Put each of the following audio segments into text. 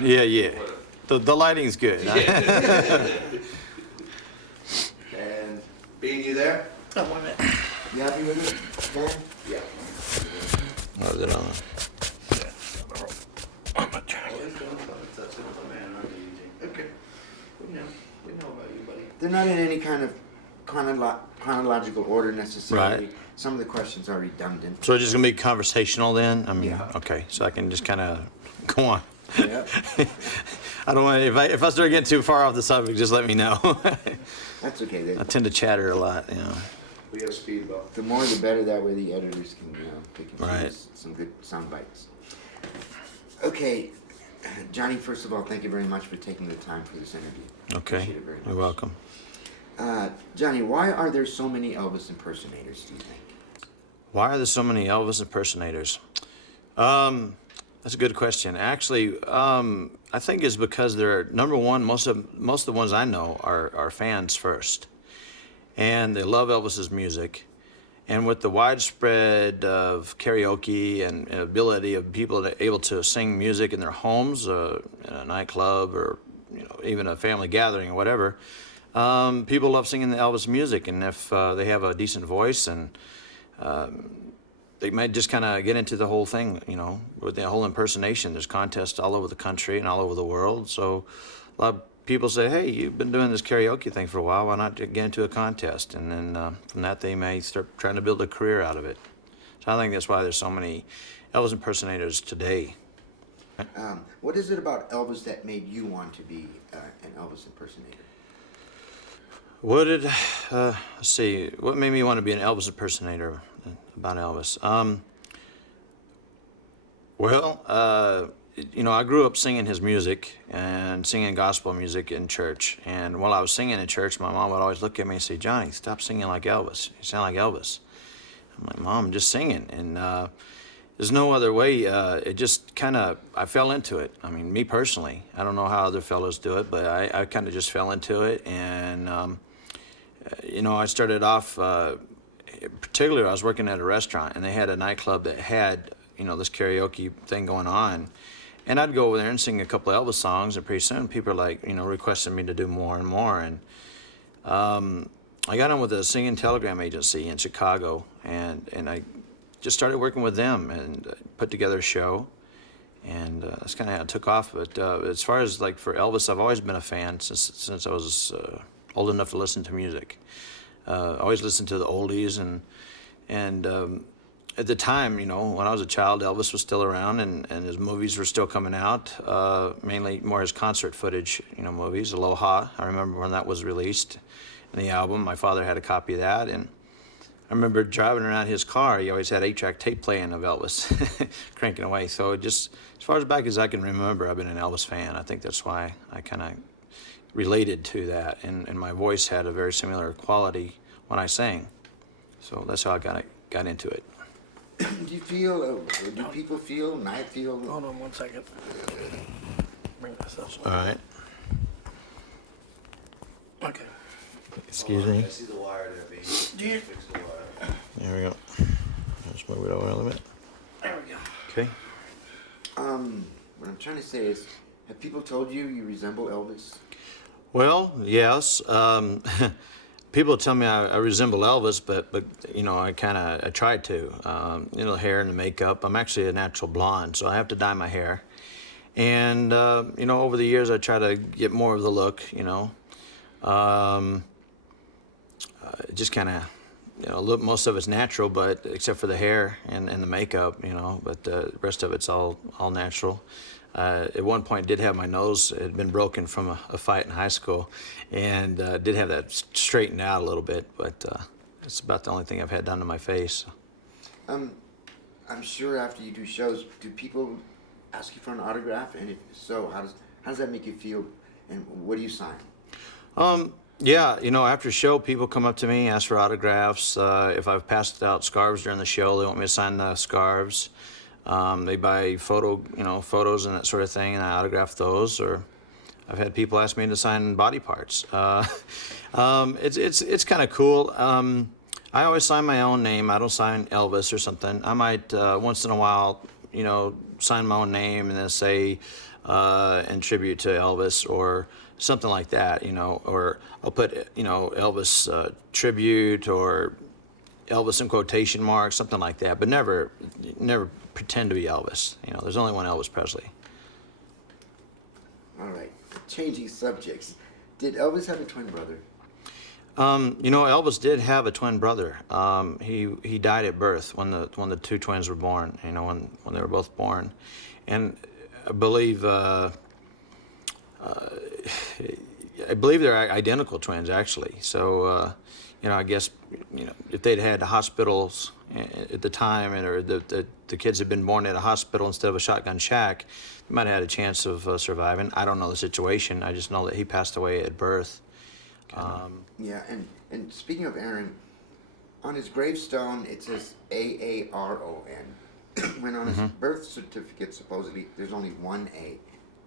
Yeah, yeah. The lighting's good. And Bean, you there? Oh, 1 minute. You happy with it, Dan? Yeah. How's it on? Okay. We know about you, buddy. They're not in any kind of chronological order necessarily. Right. Some of the questions are redundant. So it's just gonna be conversational then? I mean, Yeah. okay, so I can just kind of go on. Yep. I don't want if I start getting too far off the subject, just let me know. That's okay. I tend to chatter a lot, you know. We have speed bump. The more the better. That way the editors can, pick and Right. choose some good sound bites. Okay, Johnny. First of all, thank you very much for taking the time for this interview. Okay, Appreciate it very much. you're welcome. Johnny, why are there so many Elvis impersonators, do you think? Why are there so many Elvis impersonators? That's a good question. Actually, I think it's because they're, number one, most of the ones I know are fans first, and they love Elvis's music. And with the widespread of karaoke and ability of people that are able to sing music in their homes, in a nightclub, or even a family gathering or whatever, people love singing the Elvis music. And if they have a decent voice, and they might just kind of get into the whole thing, with the whole impersonation. There's contests all over the country and all over the world. So a lot of people say, hey, you've been doing this karaoke thing for a while, why not get into a contest? And then from that, they may start trying to build a career out of it. So I think that's why there's so many Elvis impersonators today. What is it about Elvis that made you want to be an Elvis impersonator? Let's see, what made me want to be an Elvis impersonator about Elvis? I grew up singing his music and singing gospel music in church. And while I was singing in church, my mom would always look at me and say, Johnny, stop singing like Elvis. You sound like Elvis. I'm like, Mom, I'm just singing. And there's no other way. It just kind of, I fell into it. I mean, me personally, I don't know how other fellows do it, but I kind of just fell into it. And, I started off, particularly I was working at a restaurant, and they had a nightclub that had, this karaoke thing going on. And I'd go over there and sing a couple of Elvis songs, and pretty soon people are like, requesting me to do more and more. And I got on with a singing telegram agency in Chicago, and I just started working with them and put together a show. And that's kind of how it took off. But as far as for Elvis, I've always been a fan since I was old enough to listen to music. Always listened to the oldies, and at the time, when I was a child, Elvis was still around, and his movies were still coming out, mainly more his concert footage, movies. Aloha, I remember when that was released in the album. My father had a copy of that, and I remember driving around his car. He always had 8-track tape playing of Elvis, cranking away. So just as far back as I can remember, I've been an Elvis fan. I think that's why I kind of related to that, and my voice had a very similar quality when I sang. So that's how I got into it. Do you feel, do people feel, and I feel... Hold on 1 second. Bring myself All right. Okay. Excuse me. I see the wire there, baby. Do you? Fix the wire. There we go. Just move it over a little bit. There we go. Okay. What I'm trying to say is, have people told you you resemble Elvis? Well, yes. People tell me I resemble Elvis, but I tried to. The hair and the makeup. I'm actually a natural blonde, so I have to dye my hair. And over the years, I try to get more of the look. Just kind of, look. Most of it's natural, but except for the hair and the makeup, But the rest of it's all natural. At one point, did have my nose, it had been broken from a fight in high school, and did have that straightened out a little bit, but it's about the only thing I've had done to my face. I'm sure after you do shows, do people ask you for an autograph? And if so, how does that make you feel, and what do you sign? Yeah, after a show, people come up to me, ask for autographs. If I've passed out scarves during the show, they want me to sign the scarves. They buy photos and that sort of thing, and I autograph those. Or I've had people ask me to sign body parts. It's kind of cool. I always sign my own name. I don't sign Elvis or something. I might once in a while, sign my own name and then say in tribute to Elvis or something like that, you know, or I'll put, you know, Elvis tribute or Elvis in quotation marks, something like that, but never pretend to be Elvis. You know, there's only one Elvis Presley. All right, changing subjects. Did Elvis have a twin brother? You know, Elvis did have a twin brother. He died at birth when the two twins were born. You know, when they were both born, and I believe they're identical twins actually. So you know, I guess, you know, if they'd had hospitals at the time, or the kids had been born at a hospital instead of a shotgun shack, they might have had a chance of surviving. I don't know the situation. I just know that he passed away at birth. Yeah, and speaking of Aaron, on his gravestone it says AARON, when on his birth certificate supposedly there's only one A.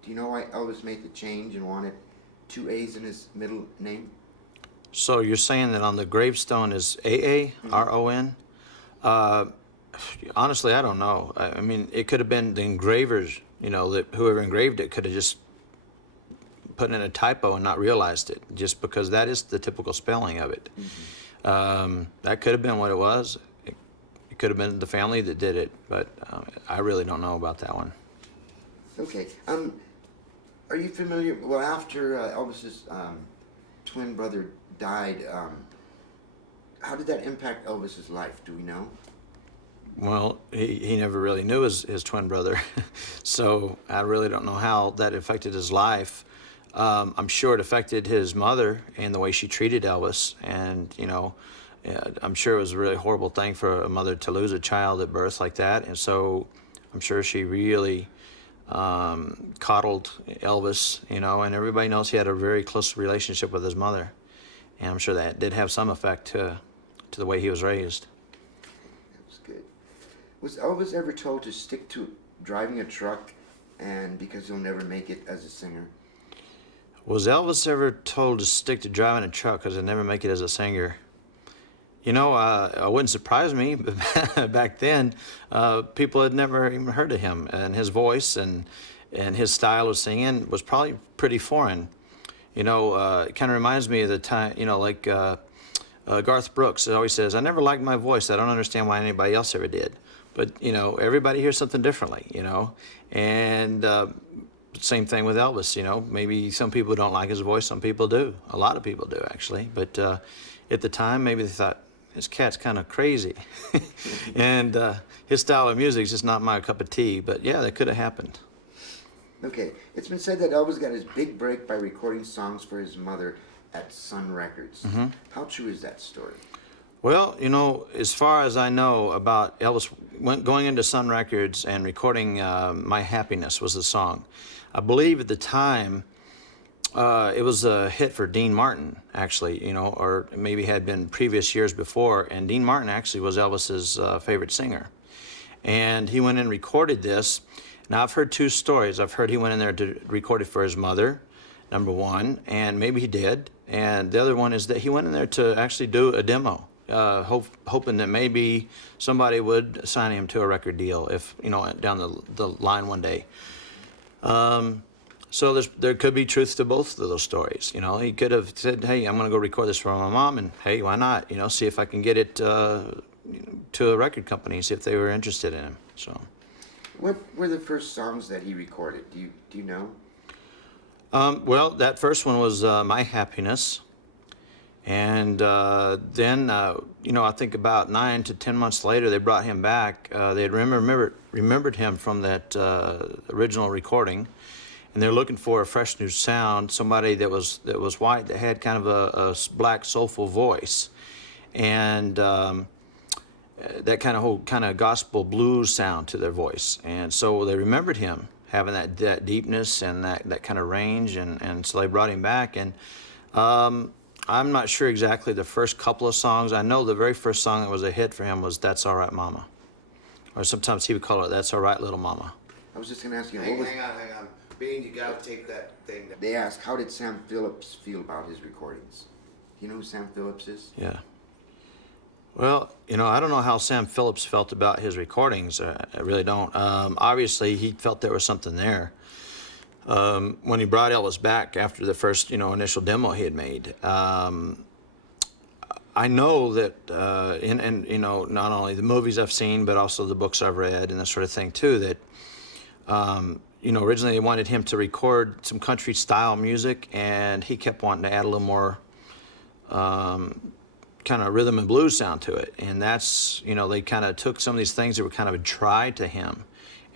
Do you know why Elvis made the change and wanted two A's in his middle name? So you're saying that on the gravestone is AARON? Honestly, I don't know. I mean, it could have been the engravers, you know, that whoever engraved it could have just put in a typo and not realized it, just because that is the typical spelling of it. That could have been what it was. It could have been the family that did it, but I really don't know about that one. Okay. Are you familiar? Well, after Elvis's twin brother died, how did that impact Elvis's life? Do we know? Well, he never really knew his twin brother, so I really don't know how that affected his life. I'm sure it affected his mother and the way she treated Elvis, and you know, I'm sure it was a really horrible thing for a mother to lose a child at birth like that, and so I'm sure she really coddled Elvis, you know, and everybody knows he had a very close relationship with his mother, and I'm sure that did have some effect to the way he was raised. That was good. Was Elvis ever told to stick to driving a truck, and because he'll never make it as a singer? Was Elvis ever told to stick to driving a truck because he'd never make it as a singer? You know, it wouldn't surprise me, but back then, people had never even heard of him, and his voice and his style of singing was probably pretty foreign. You know, it kind of reminds me of the time, you know, like Garth Brooks always says, "I never liked my voice. I don't understand why anybody else ever did." But, you know, everybody hears something differently, you know, and same thing with Elvis, you know. Maybe some people don't like his voice, some people do. A lot of people do, actually. But at the time, maybe they thought, this cat's kind of crazy. And his style of music is just not my cup of tea. But yeah, that could have happened. Okay, it's been said that Elvis got his big break by recording songs for his mother at Sun Records. How true is that story? Well, you know, as far as I know about Elvis going into Sun Records and recording My Happiness was the song. I believe at the time it was a hit for Dean Martin, actually, you know, or maybe had been previous years before, and Dean Martin actually was Elvis's favorite singer. And he went and recorded this. Now, I've heard two stories. I've heard he went in there to record it for his mother, number one, and maybe he did. And the other one is that he went in there to actually do a demo, hoping that maybe somebody would sign him to a record deal if, you know, down the line one day. So there could be truth to both of those stories. You know, he could have said, "Hey, I'm going to go record this for my mom," and hey, why not? You know, see if I can get it to a record company, see if they were interested in him. So, what were the first songs that he recorded? Do you know? Well, that first one was My Happiness, and then you know, I think about 9 to 10 months later, they brought him back. They had remembered him from that original recording. And they're looking for a fresh new sound, somebody that was white, that had kind of a black soulful voice, and that kind of gospel blues sound to their voice. And so they remembered him having that deepness and that kind of range, and so they brought him back. And I'm not sure exactly the first couple of songs. I know the very first song that was a hit for him was "That's All Right, Mama," or sometimes he would call it "That's All Right, Little Mama." I was just going to ask you. Hang on. Bean, you gotta take that thing down. They asked, how did Sam Phillips feel about his recordings? You know who Sam Phillips is? Yeah. Well, you know, I don't know how Sam Phillips felt about his recordings. I really don't. Obviously, he felt there was something there. when he brought Elvis back after the first, initial demo he had made. I know that, not only the movies I've seen, but also the books I've read and that sort of thing too, that, originally they wanted him to record some country style music, and he kept wanting to add a little more kind of rhythm and blues sound to it. And that's, they kind of took some of these things that were kind of dry to him,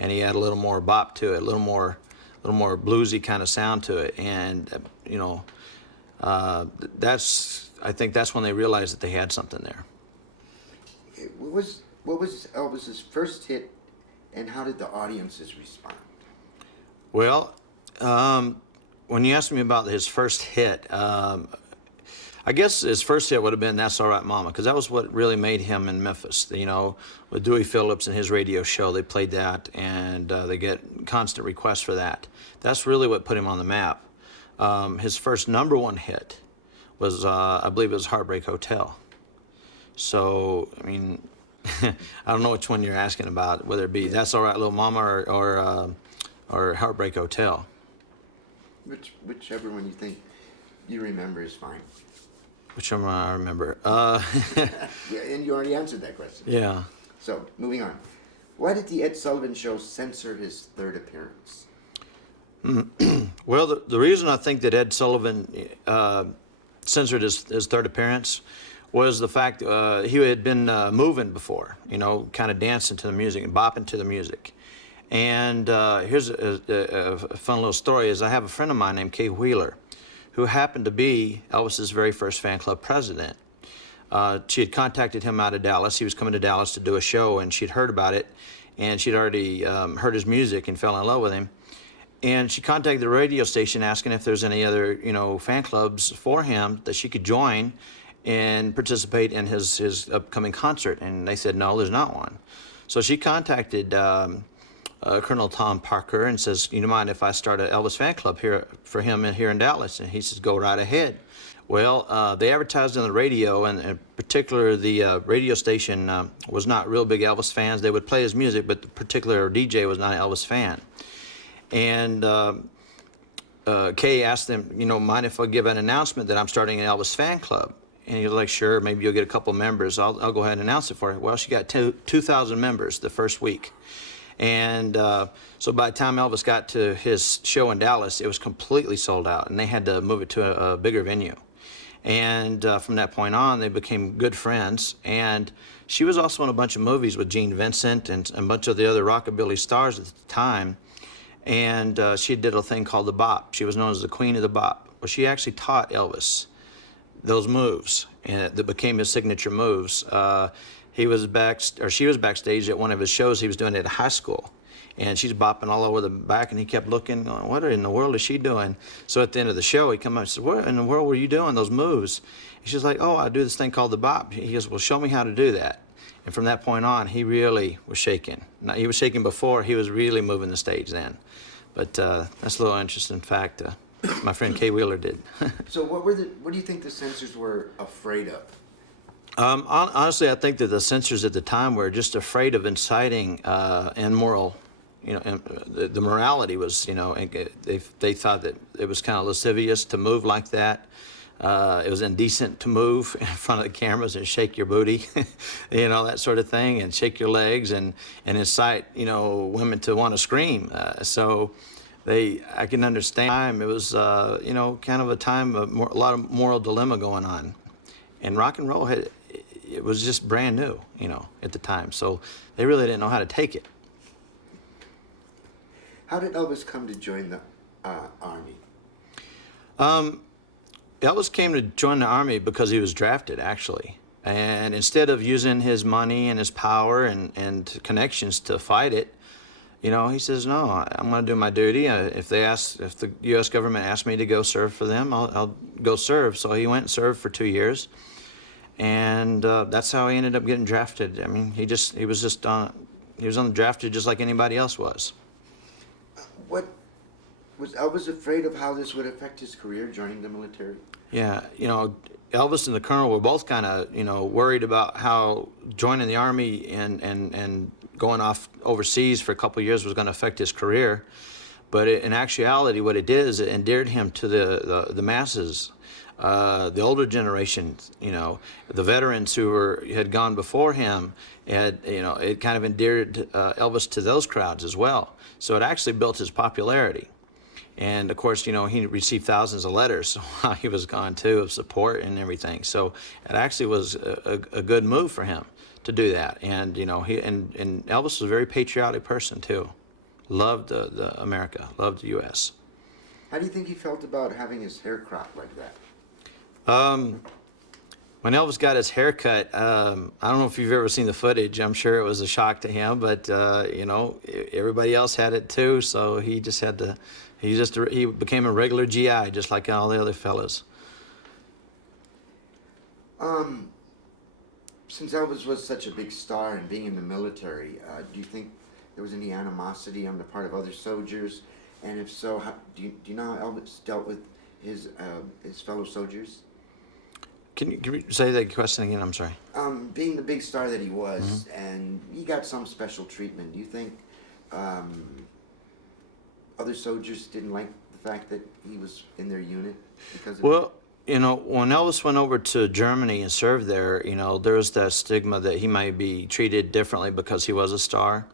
and he had a little more bop to it, a little more bluesy kind of sound to it. And, I think that's when they realized that they had something there. What was Elvis's first hit, and how did the audiences respond? Well, when you asked me about his first hit, I guess his first hit would have been "That's All Right, Mama," because that was what really made him in Memphis. With Dewey Phillips and his radio show, they played that, and they get constant requests for that. That's really what put him on the map. His first #1 hit was, I believe it was "Heartbreak Hotel." So, I mean, I don't know which one you're asking about, whether it be "That's All Right, Little Mama" or "Heartbreak Hotel." Whichever one you think you remember is fine. Whichever one I remember. Yeah, and you already answered that question. Yeah. So, moving on. Why did the Ed Sullivan Show censor his third appearance? Well, the reason I think that Ed Sullivan censored his third appearance was the fact he had been moving before, kind of dancing to the music and bopping to the music. And here's a fun little story is I have a friend of mine named Kay Wheeler, who happened to be Elvis's very first fan club president. She had contacted him out of Dallas. He was coming to Dallas to do a show, and she'd heard about it, and she'd already heard his music and fell in love with him. And she contacted the radio station asking if there's any other, fan clubs for him that she could join and participate in his upcoming concert. And they said, no, there's not one. So she contacted Colonel Tom Parker and says, you mind if I start an Elvis fan club here for him here in Dallas? And he says, go right ahead. Well, they advertised on the radio, and in particular, the radio station was not real big Elvis fans. They would play his music, but the particular DJ was not an Elvis fan. And Kay asked them, mind if I give an announcement that I'm starting an Elvis fan club? And he was like, sure, maybe you'll get a couple members. I'll go ahead and announce it for you. Well, she got 2,000 members the first week. And so by the time Elvis got to his show in Dallas, it was completely sold out, and they had to move it to a bigger venue. And from that point on, they became good friends. And she was also in a bunch of movies with Gene Vincent and a bunch of the other rockabilly stars at the time. And she did a thing called the bop. She was known as the Queen of the Bop. Well, she actually taught Elvis those moves, and that became his signature moves. She was backstage at one of his shows he was doing at a high school, and she's bopping all over the back, and he kept looking, going, what in the world is she doing? So at the end of the show, he come up and said, what in the world were you doing, those moves? And she's like, oh, I do this thing called the bop. He goes, well, show me how to do that. And from that point on, he really was shaking. Now, he was shaking before, he was really moving the stage then. But that's a little interesting fact my friend Kay Wheeler did. So what do you think the censors were afraid of? Honestly, I think that the censors at the time were just afraid of inciting immoral, the morality was, they thought that it was kind of lascivious to move like that. It was indecent to move in front of the cameras and shake your booty, that sort of thing, and shake your legs and incite, women to want to scream. So I can understand. It was, kind of a time of a lot of moral dilemma going on. And rock and roll it was just brand new, at the time. So they really didn't know how to take it. How did Elvis come to join the Army? Elvis came to join the Army because he was drafted, actually. And instead of using his money and his power and connections to fight it, he says, no, I'm going to do my duty. If the U.S. government asks me to go serve for them, I'll go serve. So he went and served for 2 years. And that's how he ended up getting drafted. I mean, he was drafted just like anybody else was. Was Elvis afraid of how this would affect his career, joining the military? Yeah, Elvis and the Colonel were both kind of, worried about how joining the Army and going off overseas for a couple of years was going to affect his career. But in actuality, what it did is it endeared him to the masses, the older generation, you know, the veterans who had gone before him. It kind of endeared Elvis to those crowds as well. So it actually built his popularity. And of course, you know, he received thousands of letters while he was gone too, of support and everything. So it actually was a good move for him to do that. And you know, and Elvis was a very patriotic person too. Loved the America, loved the U.S. How do you think he felt about having his hair cropped like that? When Elvis got his hair cut, I don't know if you've ever seen the footage. I'm sure it was a shock to him, but you know, everybody else had it too. So he just had to. He became a regular GI, just like all the other fellas. Since Elvis was such a big star and being in the military, do you think there was any animosity on the part of other soldiers? And if so, do you know how Elvis dealt with his fellow soldiers? Can you say that question again? I'm sorry. Being the big star that he was, and he got some special treatment, do you think other soldiers didn't like the fact that he was in their unit because of Well, you know, when Elvis went over to Germany and served there, you know, there was that stigma that he might be treated differently because he was a star.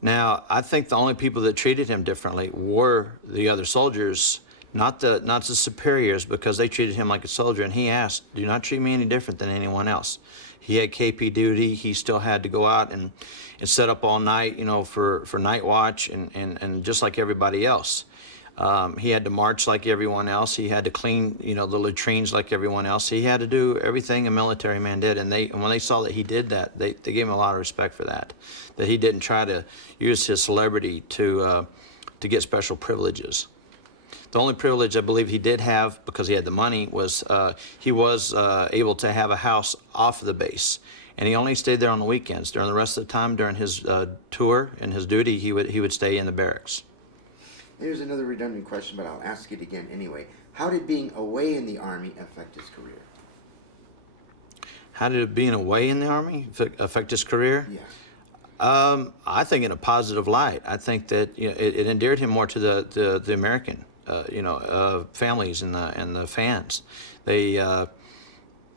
Now, I think the only people that treated him differently were the other soldiers, not the superiors, because they treated him like a soldier, and he asked, do not treat me any different than anyone else. He had KP duty. He still had to go out and set up all night, you know, for night watch and just like everybody else. He had to march like everyone else. He had to clean, you know, the latrines like everyone else. He had to do everything a military man did, and when they saw that he did that, they gave him a lot of respect for that. That he didn't try to use his celebrity to get special privileges. The only privilege I believe he did have, because he had the money, was he was able to have a house off the base, and he only stayed there on the weekends. During the rest of the time, during his tour and his duty, he would stay in the barracks. Here's another redundant question, but I'll ask it again anyway. How did being away in the Army affect his career? How did being away in the Army affect his career? Yeah. I think in a positive light. I think that, you know, it endeared him more to the American, families and the fans. They,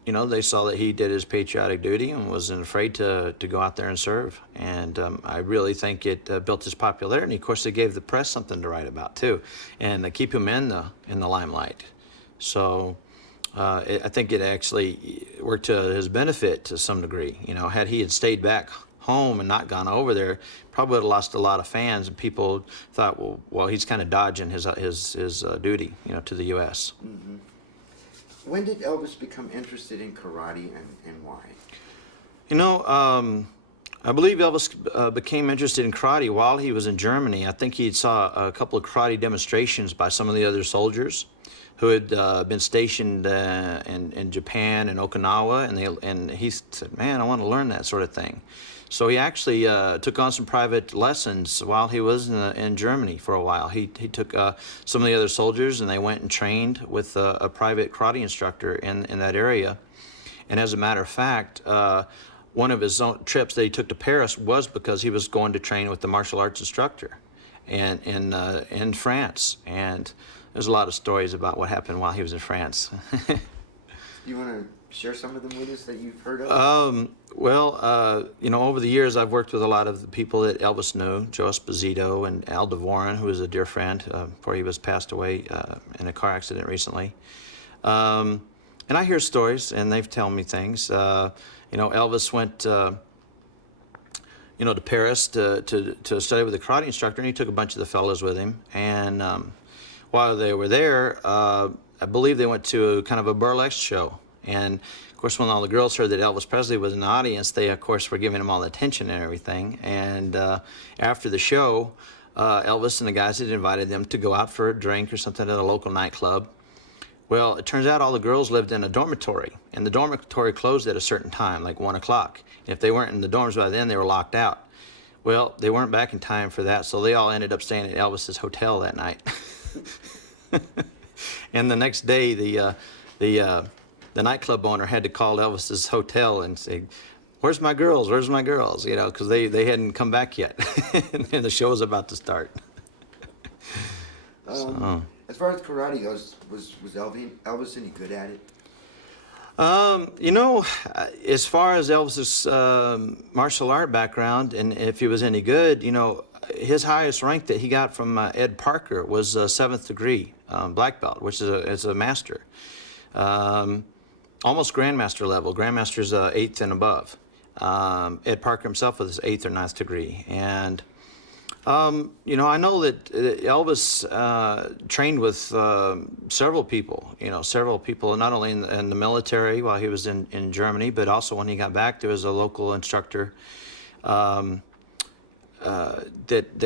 you know, they saw that he did his patriotic duty and wasn't afraid to go out there and serve. And I really think it built his popularity. And of course, they gave the press something to write about too, and they keep him in the limelight. So I think it actually worked to his benefit to some degree. You know, had he stayed back home and not gone over there, probably would have lost a lot of fans, and people thought, well, he's kind of dodging his duty, you know, to the U.S. Mm-hmm. When did Elvis become interested in karate, and why? You know, I believe Elvis became interested in karate while he was in Germany. I think he saw a couple of karate demonstrations by some of the other soldiers who had been stationed in Japan and Okinawa, and he said, man, I want to learn that sort of thing. So he actually took on some private lessons while he was in Germany for a while. He took some of the other soldiers, and they went and trained with a private karate instructor in that area. And as a matter of fact, one of his own trips that he took to Paris was because he was going to train with the martial arts instructor in France. And there's a lot of stories about what happened while he was in France. You want to share some of them with us that you've heard of? Well, you know, over the years, I've worked with a lot of the people that Elvis knew, Joe Esposito and Al DeVoren, who was a dear friend before he was passed away in a car accident recently. And I hear stories, and they've told me things. You know, Elvis went, you know, to Paris to study with a karate instructor, and he took a bunch of the fellows with him. And while they were there, I believe they went to kind of a burlesque show. And of course, when all the girls heard that Elvis Presley was in the audience, they of course were giving him all the attention and everything. And after the show, Elvis and the guys had invited them to go out for a drink or something at a local nightclub. Well, it turns out all the girls lived in a dormitory, and the dormitory closed at a certain time, like 1 o'clock. If they weren't in the dorms by then, they were locked out. Well, they weren't back in time for that, so they all ended up staying at Elvis's hotel that night. And the next day, the nightclub owner had to call Elvis's hotel and say, "Where's my girls? Where's my girls?" You know, because they hadn't come back yet, and the show was about to start. As far as karate goes, was Elvis any good at it? You know, as far as Elvis's martial art background, and if he was any good, you know, his highest rank that he got from Ed Parker was 7th degree black belt, which is a master. Almost grandmaster level. Grandmaster's 8th and above. Ed Parker himself was 8th or 9th degree. And, you know, I know that Elvis trained with several people, not only in the military while he was in Germany, but also when he got back, there was a local instructor that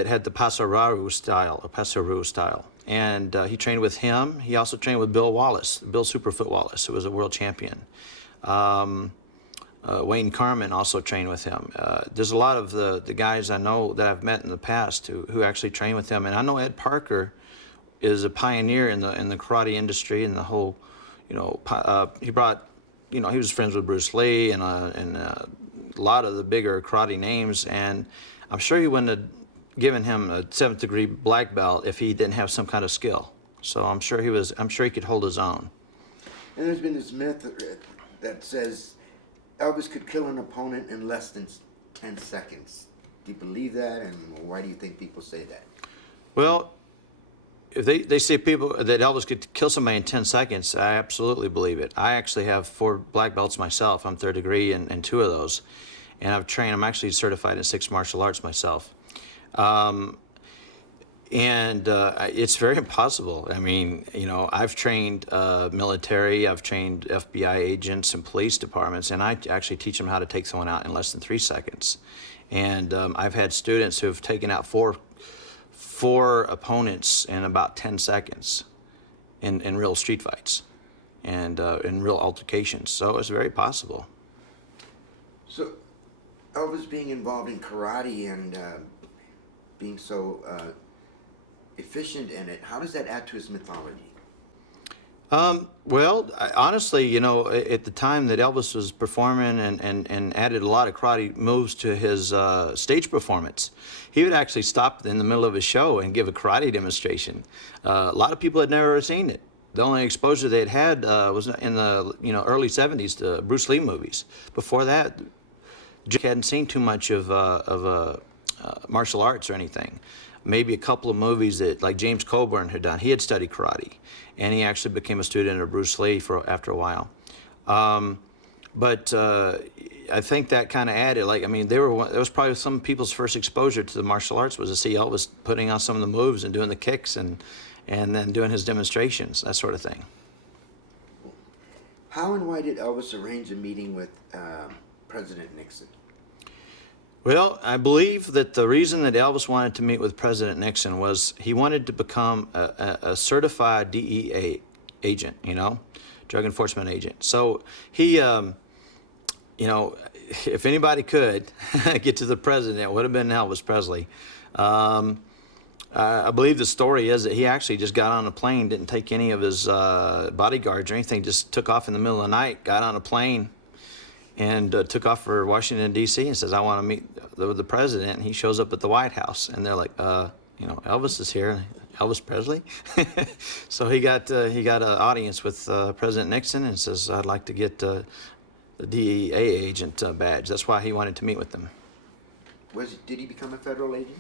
had the Paso style. And he trained with him. He also trained with Bill Wallace, Bill Superfoot Wallace, who was a world champion. Wayne Carman also trained with him. There's a lot of the guys I know that I've met in the past who actually train with him. And I know Ed Parker is a pioneer in the karate industry and the whole, you know, he brought, you know, he was friends with Bruce Lee and a lot of the bigger karate names. And I'm sure he wouldn't have given him a 7th degree black belt if he didn't have some kind of skill. So I'm sure he could hold his own. And there's been this myth that says Elvis could kill an opponent in less than 10 seconds. Do you believe that, and why do you think people say that? Well, if they say people that Elvis could kill somebody in 10 seconds, I absolutely believe it. I actually have 4 black belts myself. I'm 3rd degree in 2 of those. And I'm actually certified in 6 martial arts myself. It's very impossible. I mean, you know, I've trained military, I've trained FBI agents and police departments, and I actually teach them how to take someone out in less than 3 seconds. And I've had students who have taken out four opponents in about 10 seconds in real street fights and in real altercations. So it's very possible. So Elvis being involved in karate and being so efficient in it, how does that add to his mythology? Well, honestly, you know, at the time that Elvis was performing and added a lot of karate moves to his stage performance, he would actually stop in the middle of his show and give a karate demonstration. A lot of people had never seen it. The only exposure they'd had was in the early 70s to Bruce Lee movies. Before that, Jack hadn't seen too much of martial arts or anything. Maybe a couple of movies that like James Coburn had done. He had studied karate, and he actually became a student of Bruce Lee after a while. But I think that kind of added, like, I mean, that was probably some people's first exposure to the martial arts, was to see Elvis putting on some of the moves and doing the kicks and then doing his demonstrations, that sort of thing. How and why did Elvis arrange a meeting with President Nixon? Well, I believe that the reason that Elvis wanted to meet with President Nixon was he wanted to become a certified DEA agent, you know, drug enforcement agent. So he, you know, if anybody could get to the president, it would have been Elvis Presley. I believe the story is that he actually just got on a plane, didn't take any of his bodyguards or anything, just took off in the middle of the night, got on a plane, and took off for Washington, D.C. and says, I want to meet with the president. And he shows up at the White House, and they're like, you know, Elvis is here. Elvis Presley? So he got an audience with President Nixon and says, I'd like to get the DEA agent badge. That's why he wanted to meet with them. Did he become a federal agent?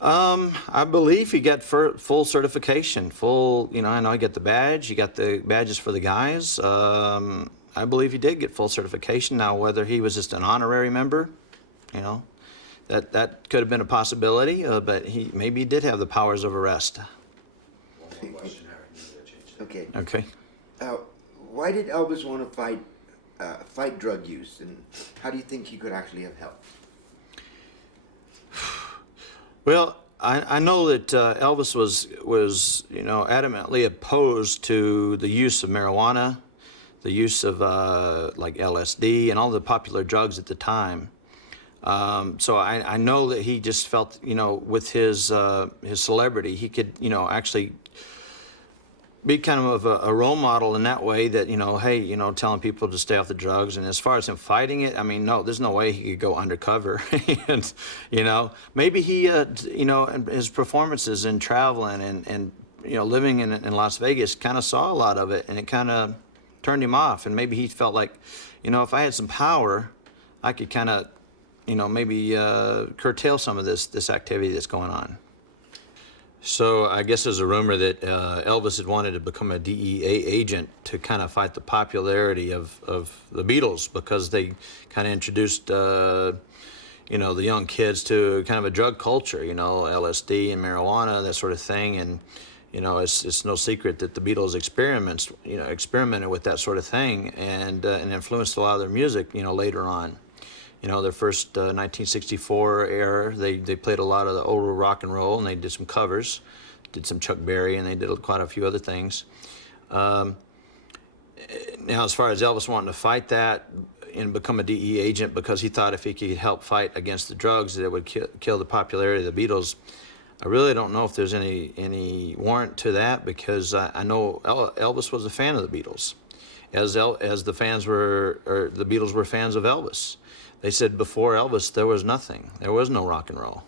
I believe he got full certification. You know, I know he got the badge. He got the badges for the guys. I believe he did get full certification. Now, whether he was just an honorary member, you know, that could have been a possibility, but maybe he did have the powers of arrest. One more question, Harry. Okay. Okay. Why did Elvis want to fight drug use, and how do you think he could actually have helped? Well, I know that Elvis was you know, adamantly opposed to the use of marijuana, the use of like LSD and all the popular drugs at the time. So I know that he just felt, you know, with his celebrity, he could, you know, actually be kind of a role model in that way, that, you know, hey, you know, telling people to stay off the drugs. And as far as him fighting it, I mean, no, there's no way he could go undercover. And, you know, maybe he, you know, his performances and traveling and living in Las Vegas, kind of saw a lot of it, and it kind of turned him off. And maybe he felt like, if I had some power, I could kind of, maybe curtail some of this activity that's going on. So I guess there's a rumor that Elvis had wanted to become a DEA agent to kind of fight the popularity of the Beatles, because they kind of introduced, the young kids to kind of a drug culture, LSD and marijuana, that sort of thing. And, it's no secret that the Beatles experimented with that sort of thing, and influenced a lot of their music, later on. Their first 1964 era, they played a lot of the older rock and roll, and they did some covers, did some Chuck Berry, and they did quite a few other things. Now, as far as Elvis wanting to fight that and become a DEA agent because he thought if he could help fight against the drugs that it would kill the popularity of the Beatles, I really don't know if there's any warrant to that, because I know Elvis was a fan of the Beatles, as the fans were, or the Beatles were fans of Elvis. They said before Elvis, there was nothing. There was no rock and roll,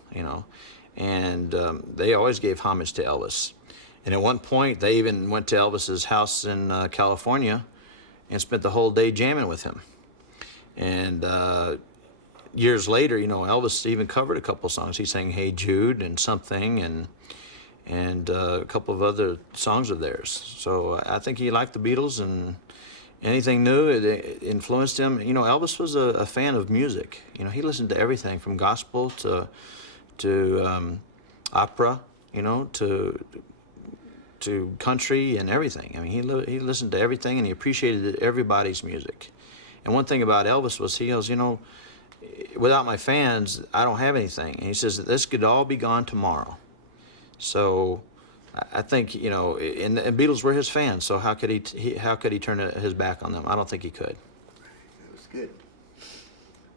and they always gave homage to Elvis. And at one point, they even went to Elvis's house in California and spent the whole day jamming with him. And years later, Elvis even covered a couple songs. He sang "Hey Jude" and something, and a couple of other songs of theirs. So I think he liked the Beatles, and anything new, it influenced him. Elvis was a fan of music. He listened to everything from gospel to opera, to country and everything. I mean, he listened to everything, and he appreciated everybody's music. And one thing about Elvis was he goes, without my fans, I don't have anything. And he says that this could all be gone tomorrow. So I think, and the Beatles were his fans, so how could he turn his back on them? I don't think he could. That was good.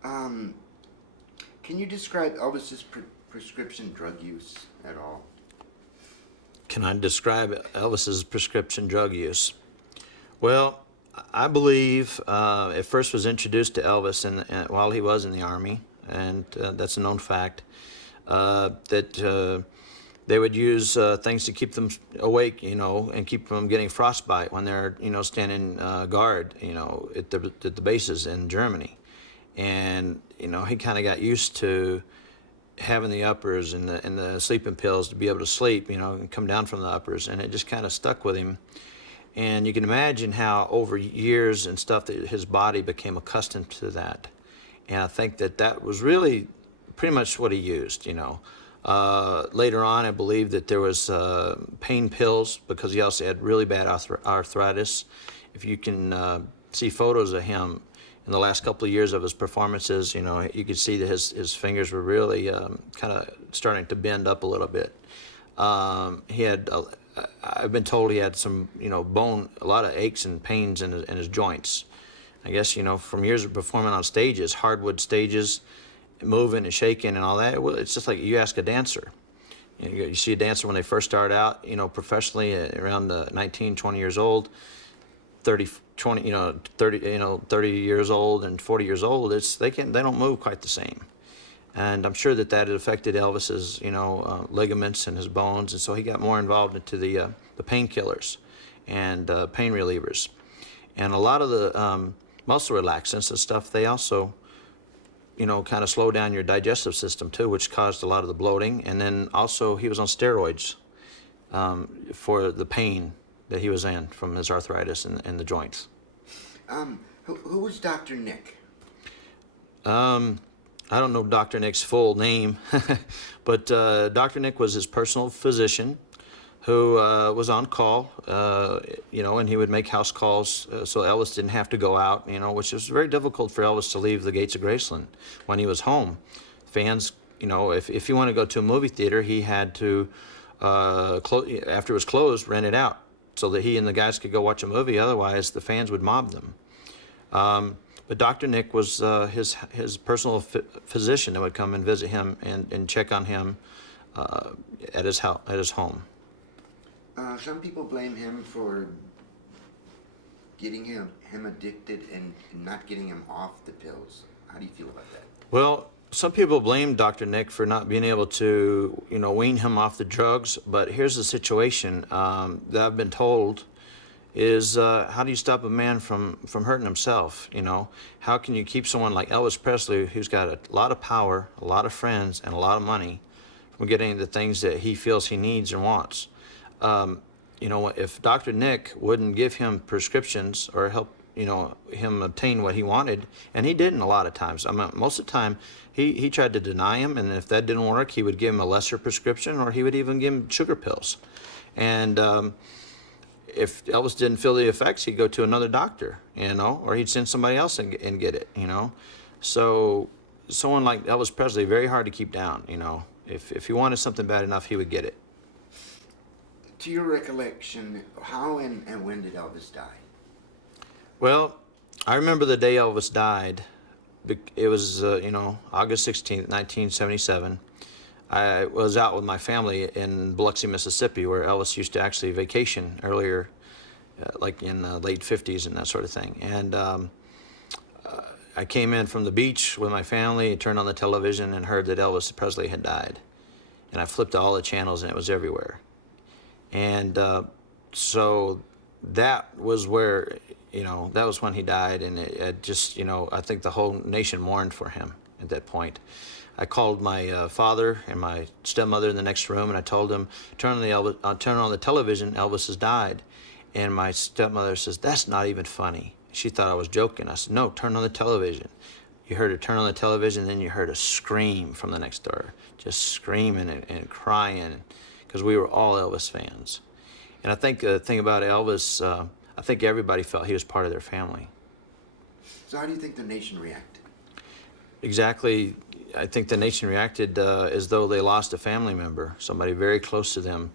Can you describe Elvis's prescription drug use at all? Can I describe Elvis's prescription drug use? Well, I believe it first was introduced to Elvis while he was in the Army, and that's a known fact, that they would use things to keep them awake, and keep them getting frostbite when they're, standing guard, at the bases in Germany. And, he kind of got used to having the uppers and the sleeping pills to be able to sleep, and come down from the uppers, and it just kind of stuck with him. And you can imagine how over years and stuff that his body became accustomed to that. And I think that was really pretty much what he used, Later on, I believe that there was pain pills, because he also had really bad arthritis. If you can see photos of him in the last couple of years of his performances, you could see that his fingers were really kind of starting to bend up a little bit. He had, I've been told he had some, a lot of aches and pains in his joints. I guess, from years of performing on stages, hardwood stages, moving and shaking and all that. Well, it's just like you ask a dancer. You see a dancer when they first start out, professionally, around 19, 20 years old, 30 years old and 40 years old. They don't move quite the same. And I'm sure that had affected Elvis's, ligaments and his bones, and so he got more involved into the painkillers and pain relievers. And a lot of the muscle relaxants and stuff, they also kind of slow down your digestive system too, which caused a lot of the bloating. And then also he was on steroids for the pain that he was in from his arthritis in the joints. Who was Dr. Nick? I don't know Dr. Nick's full name, but Dr. Nick was his personal physician who was on call, and he would make house calls so Elvis didn't have to go out, which was very difficult for Elvis to leave the gates of Graceland when he was home. Fans, if he wanted to go to a movie theater, he had to, after it was closed, rent it out so that he and the guys could go watch a movie. Otherwise, the fans would mob them. But Dr. Nick was his personal physician that would come and visit him and check on him at his home. Some people blame him for getting him addicted and not getting him off the pills. How do you feel about that? Well, some people blame Dr. Nick for not being able to, wean him off the drugs. But here's the situation that I've been told is how do you stop a man from hurting himself? How can you keep someone like Elvis Presley, who's got a lot of power, a lot of friends, and a lot of money, from getting the things that he feels he needs and wants? If Dr. Nick wouldn't give him prescriptions or help, him obtain what he wanted, and he didn't a lot of times. I mean, most of the time, he tried to deny him, and if that didn't work, he would give him a lesser prescription, or he would even give him sugar pills. And if Elvis didn't feel the effects, he'd go to another doctor, or he'd send somebody else and get it, So someone like Elvis Presley, very hard to keep down, If he wanted something bad enough, he would get it. To your recollection, how and when did Elvis die? Well, I remember the day Elvis died. It was, August 16th, 1977. I was out with my family in Biloxi, Mississippi, where Elvis used to actually vacation earlier, like in the late 50s and that sort of thing. And I came in from the beach with my family, turned on the television, and heard that Elvis Presley had died. And I flipped all the channels, and it was everywhere. And so that was where, that was when he died, and it just, I think the whole nation mourned for him at that point. I called my father and my stepmother in the next room, and I told them, turn on the television, Elvis has died. And my stepmother says, that's not even funny. She thought I was joking. I said, no, turn on the television. You heard her turn on the television, then you heard a scream from the next door, just screaming and crying, because we were all Elvis fans. And I think the thing about Elvis, I think everybody felt he was part of their family. So how do you think the nation reacted? Exactly. I think the nation reacted as though they lost a family member, somebody very close to them.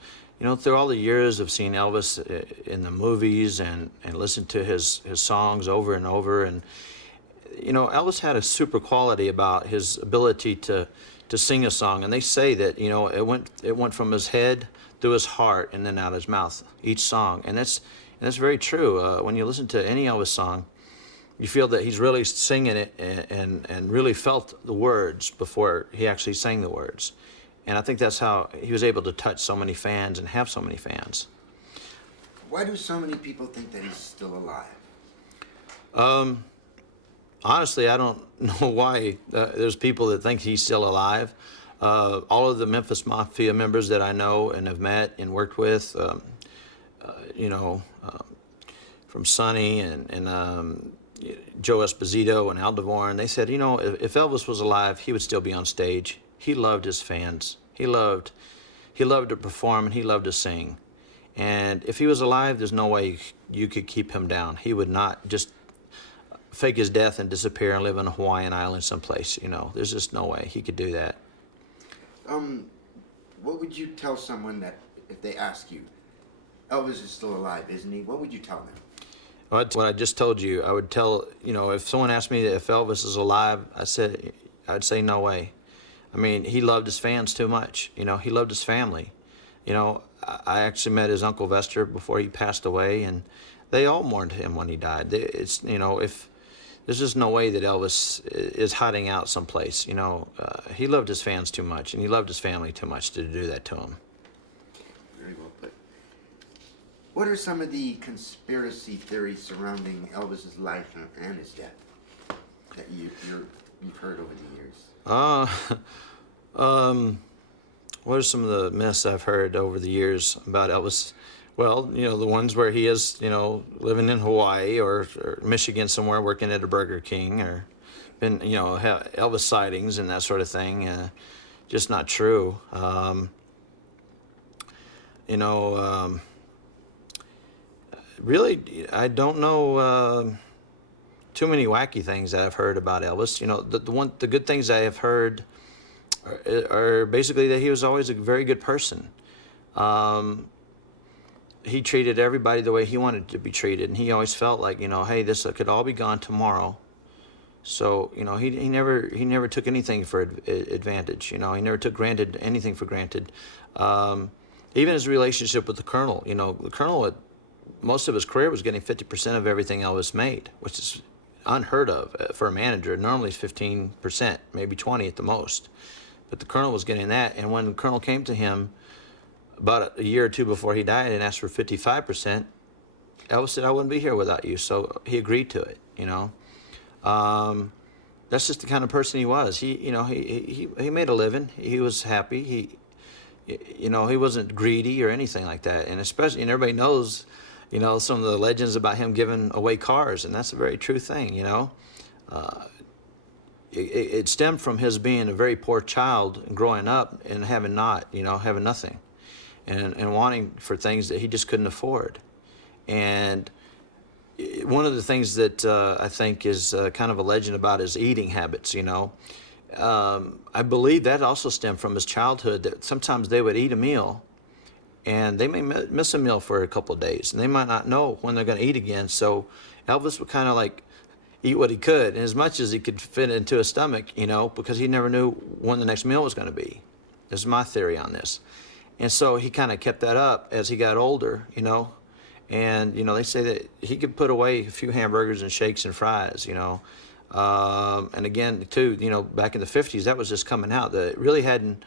Through all the years of seeing Elvis in the movies and listen to his songs over and over, and Elvis had a super quality about his ability to sing a song, and they say that it went from his head through his heart and then out his mouth each song, and that's very true. When you listen to any Elvis song, you feel that he's really singing it and really felt the words before he actually sang the words. And I think that's how he was able to touch so many fans and have so many fans. Why do so many people think that he's still alive? Honestly, I don't know why there's people that think he's still alive. All of the Memphis Mafia members that I know and have met and worked with, from Sonny and Joe Esposito and Al DeVorn, they said, if Elvis was alive, he would still be on stage. He loved his fans. He loved to perform, and he loved to sing. And if he was alive, there's no way you could keep him down. He would not just fake his death and disappear and live on a Hawaiian island someplace. There's just no way he could do that. What would you tell someone that if they ask you, Elvis is still alive, isn't he? What would you tell them? What I just told you, I would tell, if someone asked me if Elvis is alive, I'd say no way. I mean, he loved his fans too much. He loved his family. I actually met his Uncle Vester before he passed away, and they all mourned him when he died. It's, if there's just no way that Elvis is hiding out someplace. He loved his fans too much, and he loved his family too much to do that to him. Very well put. What are some of the conspiracy theories surrounding Elvis's life and his death that you've heard over the years? What are some of the myths I've heard over the years about Elvis? Well, the ones where he is, living in Hawaii or Michigan somewhere working at a Burger King, or been, Elvis sightings and that sort of thing. Just not true. Really, I don't know too many wacky things that I've heard about Elvis. The good things I have heard are basically that he was always a very good person. He treated everybody the way he wanted to be treated, and he always felt like, hey, this could all be gone tomorrow. So, he never took anything for advantage. He never took anything for granted. Even his relationship with the Colonel. The Colonel, most of his career was getting 50% of everything Elvis made, which is unheard of for a manager. Normally it's 15%, maybe 20 at the most. But the Colonel was getting that, and when the Colonel came to him about a year or two before he died and asked for 55%, Elvis said, "I wouldn't be here without you." So he agreed to it, you know. That's just the kind of person he was. He made a living. He was happy. He wasn't greedy or anything like that. And especially, and everybody knows, some of the legends about him giving away cars, and that's a very true thing, It stemmed from his being a very poor child and growing up and having nothing, and wanting for things that he just couldn't afford. And one of the things that I think is kind of a legend about his eating habits, I believe that also stemmed from his childhood, that sometimes they would eat a meal and they may miss a meal for a couple of days, and they might not know when they're going to eat again. So Elvis would kind of like eat what he could, and as much as he could fit into his stomach, because he never knew when the next meal was going to be. This is my theory on this. And so he kind of kept that up as he got older, And, they say that he could put away a few hamburgers and shakes and fries, And again, too, back in the 50s, that was just coming out. It really hadn't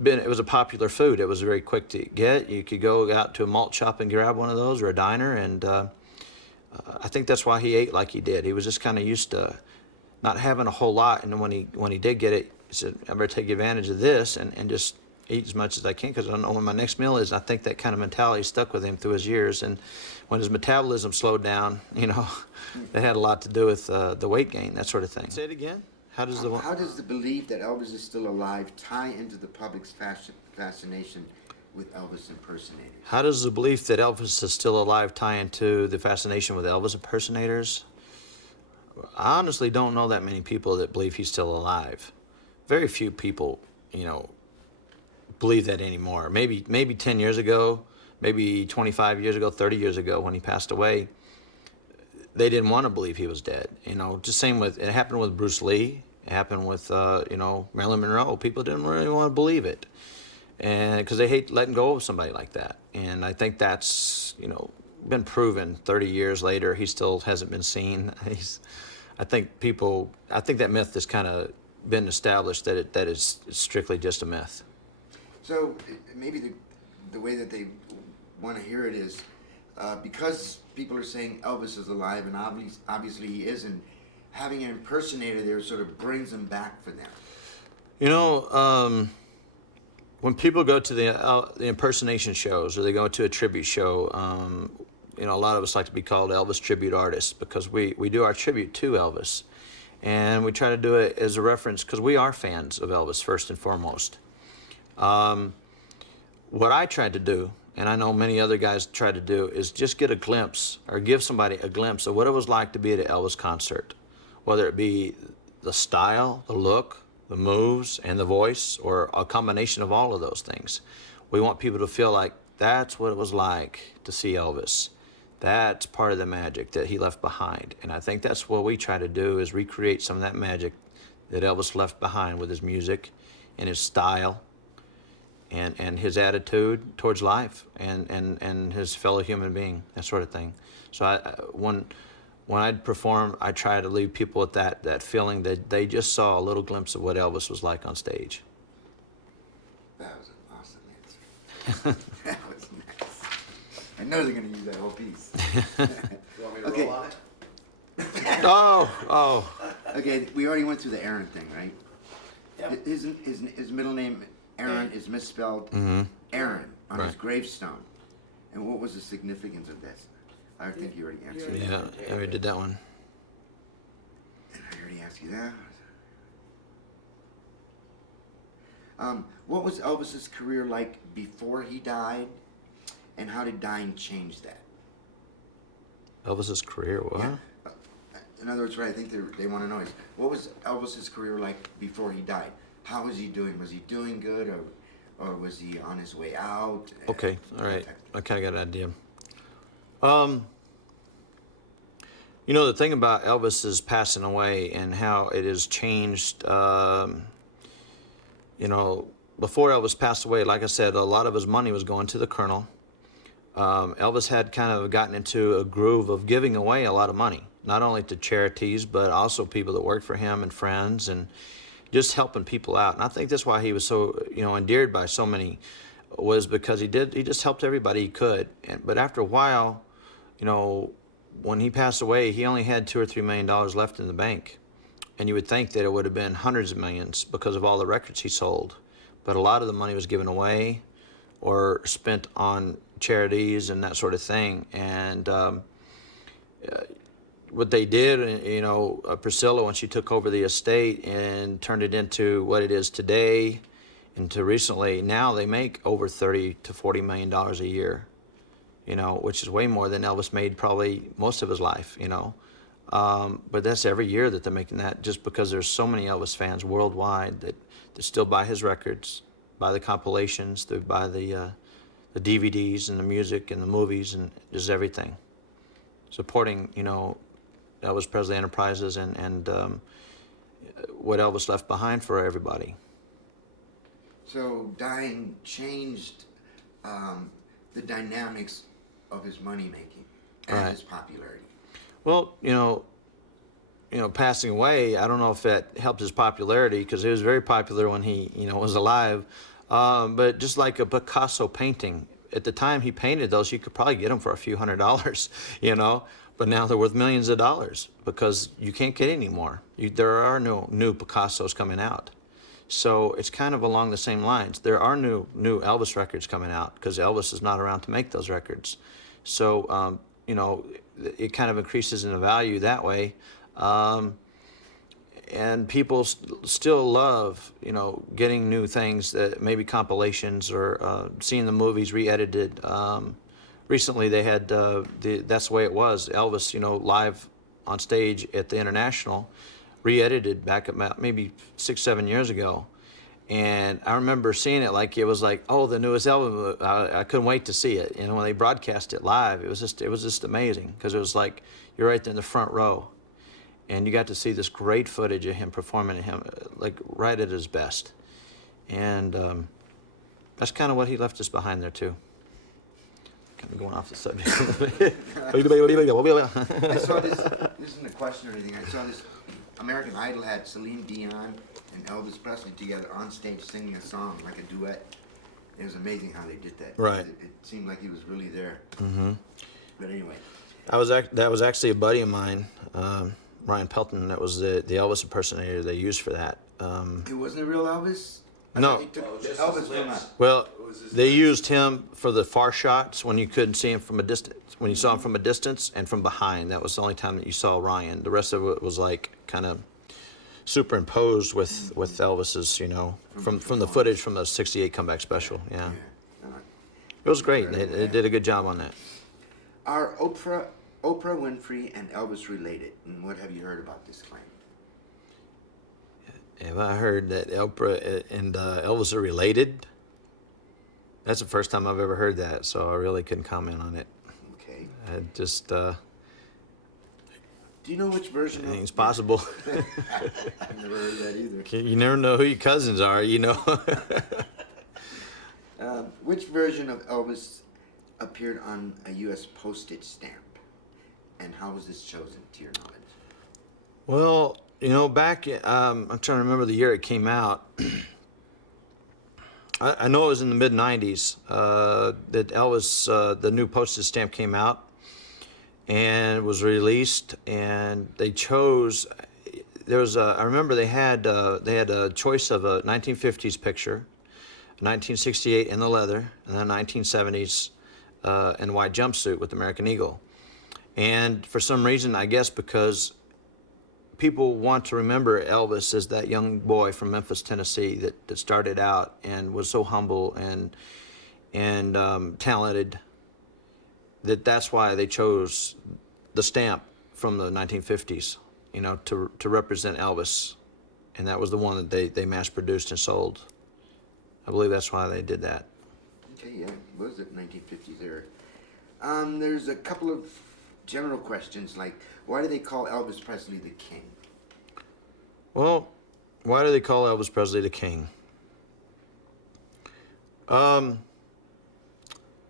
been, it was a popular food. It was very quick to get. You could go out to a malt shop and grab one of those, or a diner, and I think that's why he ate like he did. He was just kind of used to not having a whole lot, and then when he did get it, he said, "I better take advantage of this and just eat as much as I can, because I don't know when my next meal is." I think that kind of mentality stuck with him through his years, and when his metabolism slowed down, that had a lot to do with the weight gain, that sort of thing. Say it again. How does the belief that Elvis is still alive tie into the public's fascination with Elvis impersonators? How does the belief that Elvis is still alive tie into the fascination with Elvis impersonators? I honestly don't know that many people that believe he's still alive. Very few people, believe that anymore. Maybe 10 years ago, maybe 25 years ago, 30 years ago, when he passed away, they didn't want to believe he was dead. Just same with, it happened with Bruce Lee, it happened with, Marilyn Monroe. People didn't really want to believe it, and because they hate letting go of somebody like that. And I think that's, been proven 30 years later. He still hasn't been seen. I think that myth has kind of been established, that is strictly just a myth. So maybe the way that they want to hear it is because people are saying Elvis is alive, and obviously he isn't, having an impersonator there sort of brings him back for them. When people go to the impersonation shows, or they go to a tribute show, a lot of us like to be called Elvis tribute artists, because we do our tribute to Elvis, and we try to do it as a reference because we are fans of Elvis first and foremost. What I tried to do, and I know many other guys try to do, is just get a glimpse, or give somebody a glimpse of what it was like to be at an Elvis concert, whether it be the style, the look, the moves, and the voice, or a combination of all of those things. We want people to feel like that's what it was like to see Elvis. That's part of the magic that he left behind. And I think that's what we try to do, is recreate some of that magic that Elvis left behind with his music and his style and his attitude towards life and his fellow human being, that sort of thing. So when I perform, I try to leave people with that feeling that they just saw a little glimpse of what Elvis was like on stage. That was an awesome answer. That was nice. I know they're going to use that whole piece. You want me to roll on it? Oh. Okay, we already went through the Aaron thing, right? Yeah. His middle name, Aaron, is misspelled Aaron on his gravestone. And what was the significance of this? I think you already answered that. Yeah, I already did that one. And I already asked you that. What was Elvis's career like before he died, and how did dying change that? Elvis's career, what? Yeah. In other words, what I think they want to know is, what was Elvis's career like before he died? How was he doing? Was he doing good, or was he on his way out? Okay, all right. I kind of got an idea. The thing about Elvis's passing away and how it has changed, before Elvis passed away, like I said, a lot of his money was going to the Colonel. Elvis had kind of gotten into a groove of giving away a lot of money. not only to charities, but also people that worked for him and friends, and just helping people out. And I think that's why he was so, endeared by so many, was because he just helped everybody he could. But after a while, when he passed away, he only had $2 or $3 million left in the bank. And you would think that it would have been hundreds of millions because of all the records he sold. But a lot of the money was given away or spent on charities and that sort of thing. And what they did, Priscilla, when she took over the estate and turned it into what it is today, into recently, now they make over $30 to $40 million a year, which is way more than Elvis made probably most of his life, But that's every year that they're making that, just because there's so many Elvis fans worldwide that still buy his records, buy the compilations, they buy the DVDs and the music and the movies and just everything. Supporting, Elvis Presley Enterprises and what Elvis left behind for everybody. So dying changed the dynamics of his money making and his popularity. Well, passing away, I don't know if that helped his popularity, because he was very popular when he, was alive. But just like a Picasso painting, at the time he painted those, you could probably get them for a few $100s, But now they're worth millions of dollars because you can't get any more. There are no new Picassos coming out. So it's kind of along the same lines. There are new Elvis records coming out because Elvis is not around to make those records. So, it kind of increases in the value that way. And people still love, getting new things, that maybe compilations or seeing the movies re-edited. Recently they had That's the Way It Was, Elvis, live on stage at the International, re-edited back at maybe 6-7 years ago. And I remember seeing it like it was like, oh, the newest album. I couldn't wait to see it. And when they broadcast it live, it was just amazing, because it was like you're right there in the front row, and you got to see this great footage of him performing, him like right at his best. And that's kind of what he left us behind there too. Kind of going off the subject a little bit. I saw this isn't a question or anything. I saw this American Idol had Celine Dion and Elvis Presley together on stage singing a song, like a duet. It was amazing how they did that. Right. It seemed like he was really there. Mm-hmm. But anyway. That was actually a buddy of mine, Ryan Pelton. That was the Elvis impersonator they used for that. It wasn't a real Elvis? No. They took just Elvis his from lips. a... Well, they used him for the far shots when you couldn't see him from a distance. When you saw him from a distance and from behind, that was the only time that you saw Ryan. The rest of it was like kind of superimposed with Elvis's, from the footage from the '68 comeback special. Yeah. It was great. They did a good job on that. Are Oprah Winfrey and Elvis related? And what have you heard about this claim? Have I heard that Oprah and Elvis are related? That's the first time I've ever heard that, so I really couldn't comment on it. Okay. I just, Do you know which version of... anything's possible. I've never heard that either. You never know who your cousins are, Which version of Elvis appeared on a U.S. postage stamp? And how was this chosen, to your knowledge? Well, back, I'm trying to remember the year it came out. I know it was in the mid-'90s that Elvis, the new postage stamp came out and was released, and they chose, I remember they had a choice of a 1950s picture, 1968 in the leather, and then 1970s in white jumpsuit with American Eagle. And for some reason, I guess because people want to remember Elvis as that young boy from Memphis, Tennessee that started out and was so humble and talented, that's why they chose the stamp from the 1950s, to represent Elvis. And that was the one that they mass produced and sold. I believe that's why they did that. Okay, yeah, it was the 1950s era. There's a couple of general questions, like, why do they call Elvis Presley the king? Well, why do they call Elvis Presley the king?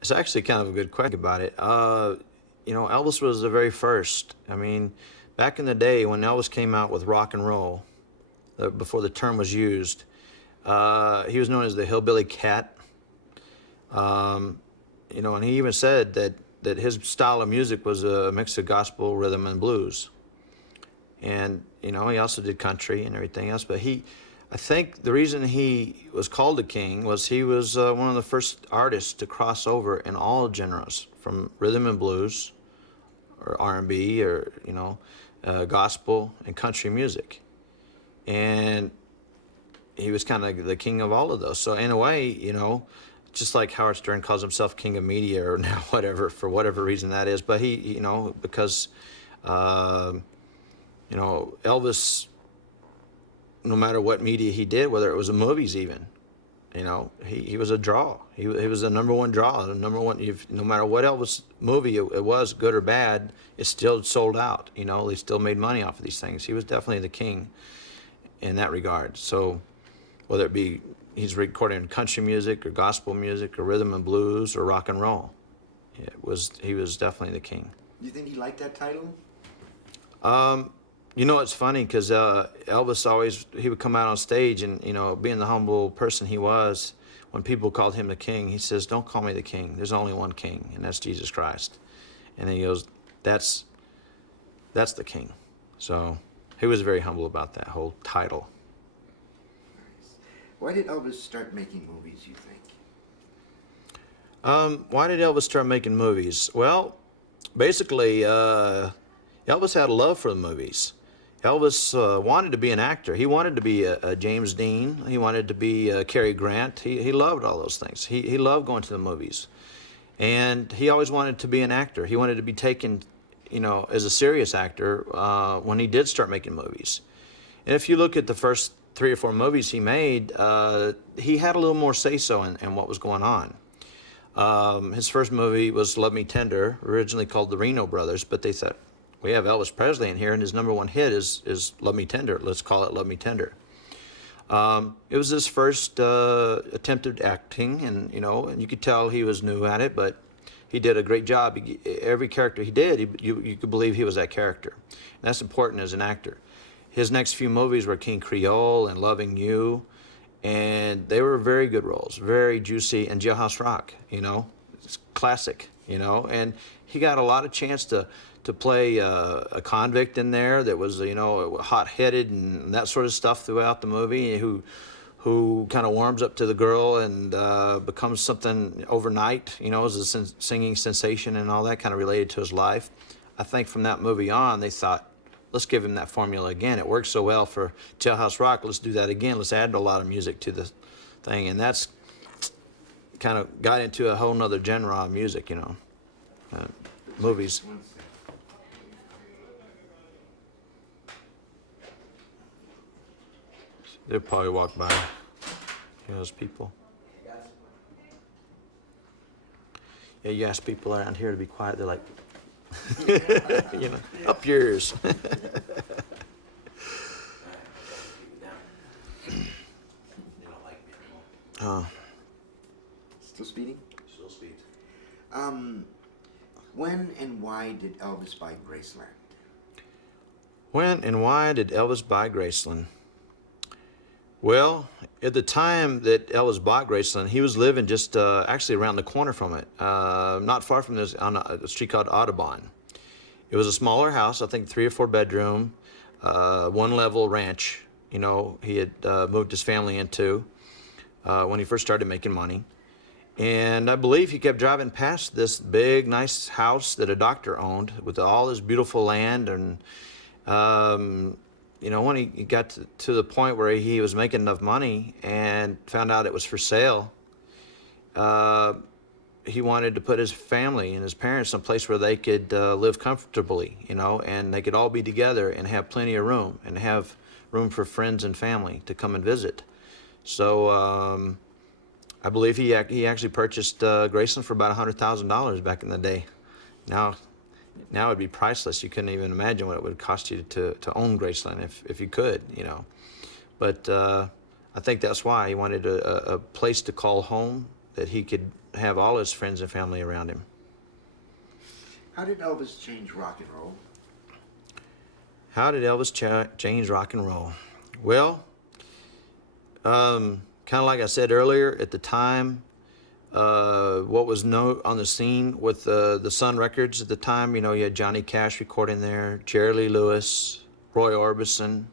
It's actually kind of a good question about it. Elvis was the very first. I mean, back in the day when Elvis came out with rock and roll, before the term was used, he was known as the Hillbilly Cat. You know, and he even said that his style of music was a mix of gospel, rhythm, and blues. And, you know, he also did country and everything else. But I think the reason he was called the king was he was one of the first artists to cross over in all genres, from rhythm and blues, or R&B, or, you know, gospel and country music. And he was kind of the king of all of those. So in a way, you know, just like Howard Stern calls himself king of media, or now whatever, for whatever reason that is. But he, you know, because, you know, Elvis, no matter what media he did, whether it was the movies even, you know, he was a draw. He was the #1 draw, the #1. No matter what Elvis movie it was, good or bad, it still sold out. You know, they still made money off of these things. He was definitely the king in that regard. So whether it be he's recording country music or gospel music or rhythm and blues or rock and roll, he was definitely the king. Do you think he liked that title? You know, it's funny because Elvis he would come out on stage and, you know, being the humble person he was, when people called him the king, he says, "Don't call me the king. There's only one king, and that's Jesus Christ." And then he goes, that's the king. So he was very humble about that whole title. Nice. Why did Elvis start making movies, you think? Why did Elvis start making movies? Well, basically, Elvis had a love for the movies. Elvis wanted to be an actor. He wanted to be a James Dean. He wanted to be Cary Grant. He loved all those things. He loved going to the movies. And he always wanted to be an actor. He wanted to be taken, you know, as a serious actor when he did start making movies. And if you look at the first 3 or 4 movies he made, he had a little more say-so in what was going on. His first movie was Love Me Tender, originally called The Reno Brothers, but they thought, we have Elvis Presley in here, and his #1 hit is Love Me Tender. Let's call it Love Me Tender. It was his first attempt at acting, and, you know, and you could tell he was new at it, but he did a great job. Every character he did, you could believe he was that character. And that's important as an actor. His next few movies were King Creole and Loving You, and they were very good roles, very juicy, and Jailhouse Rock, you know, it's classic, you know, and he got a lot of chance to play a convict in there that was, you know, hot-headed and that sort of stuff throughout the movie, who kind of warms up to the girl and becomes something overnight, you know, as a singing sensation and all that, kind of related to his life. I think from that movie on, they thought, let's give him that formula again. It worked so well for Jailhouse Rock, let's do that again. Let's add a lot of music to the thing. And that's kind of got into a whole nother genre of music, you know, movies. They'll probably walk by, you know, those people. Yeah, you ask people around here to be quiet, they're like, you know, up yours. Oh. Still speeding? Still speed. When and why did Elvis buy Graceland? When and why did Elvis buy Graceland? Well, at the time that Elvis bought Graceland, he was living just actually around the corner from it, not far from this, on a street called Audubon. It was a smaller house, I think 3 or 4 bedroom, 1-level ranch, you know, he had moved his family into when he first started making money. And I believe he kept driving past this big, nice house that a doctor owned with all this beautiful land. And, you know, when he got to the point where he was making enough money and found out it was for sale, he wanted to put his family and his parents in a place where they could live comfortably, you know, and they could all be together and have plenty of room and have room for friends and family to come and visit. So I believe he actually purchased Graceland for about $100,000 back in the day. Now it'd be priceless. You couldn't even imagine what it would cost you to own Graceland if you could, you know. But I think that's why he wanted a place to call home, that he could have all his friends and family around him. How did Elvis change rock and roll? How did Elvis change rock and roll? Well, kind of like I said earlier, at the time, what was on the scene with the Sun Records at the time, you know, you had Johnny Cash recording there, Jerry Lee Lewis, Roy Orbison,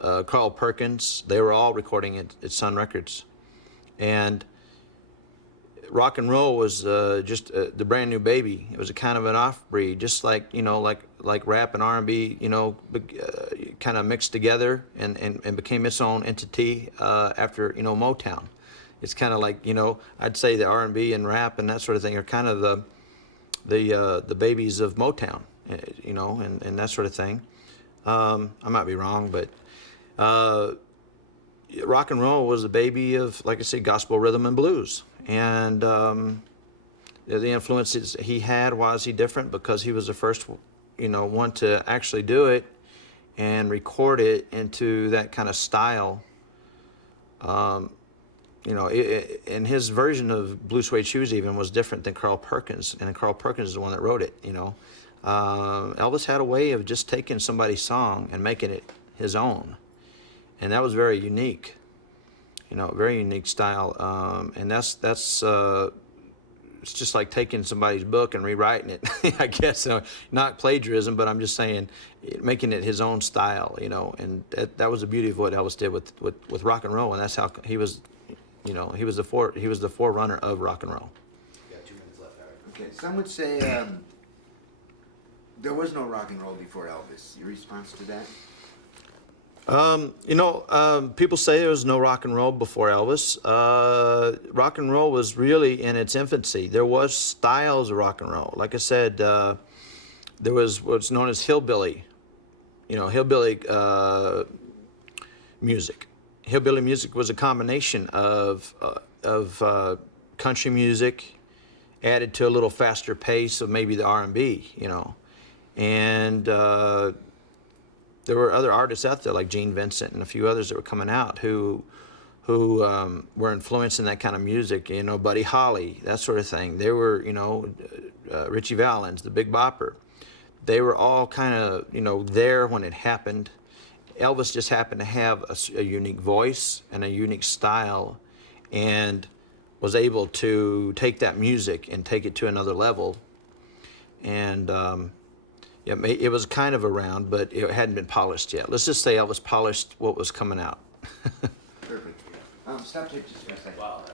Carl Perkins. They were all recording at Sun Records. And rock and roll was just the brand new baby. It was a kind of an off-breed, just like, you know, like rap and R&B, you know, kind of mixed together and became its own entity after, you know, Motown. It's kind of like, you know, I'd say the R&B and rap and that sort of thing are kind of the babies of Motown, you know, and that sort of thing. I might be wrong, but rock and roll was the baby of, like I said, gospel rhythm and blues. And the influences he had, why is he different? Because he was the first, you know, one to actually do it and record it into that kind of style. You know, and his version of Blue Suede Shoes even was different than Carl Perkins, and Carl Perkins is the one that wrote it, you know. Elvis had a way of just taking somebody's song and making it his own, and that was very unique, you know, very unique style. And that's it's just like taking somebody's book and rewriting it, I guess. Not plagiarism, but I'm just saying, making it his own style, you know. And that was the beauty of what Elvis did with rock and roll, and that's how he was. You know, he was the forerunner of rock and roll. You got 2 minutes left, Howard. Okay, some would say there was no rock and roll before Elvis. Your response to that? You know, people say there was no rock and roll before Elvis. Rock and roll was really in its infancy. There was styles of rock and roll. Like I said, there was what's known as hillbilly, you know, hillbilly music. Hillbilly music was a combination of country music added to a little faster pace of maybe the R&B, you know. And there were other artists out there like Gene Vincent and a few others that were coming out who were influencing that kind of music, you know, Buddy Holly, that sort of thing. They were, you know, Richie Valens, the Big Bopper. They were all kind of, you know, there when it happened. Elvis just happened to have a unique voice and a unique style, and was able to take that music and take it to another level. And it was kind of around, but it hadn't been polished yet. Let's just say Elvis polished what was coming out. Perfect. Stop tape just for a second. Wow.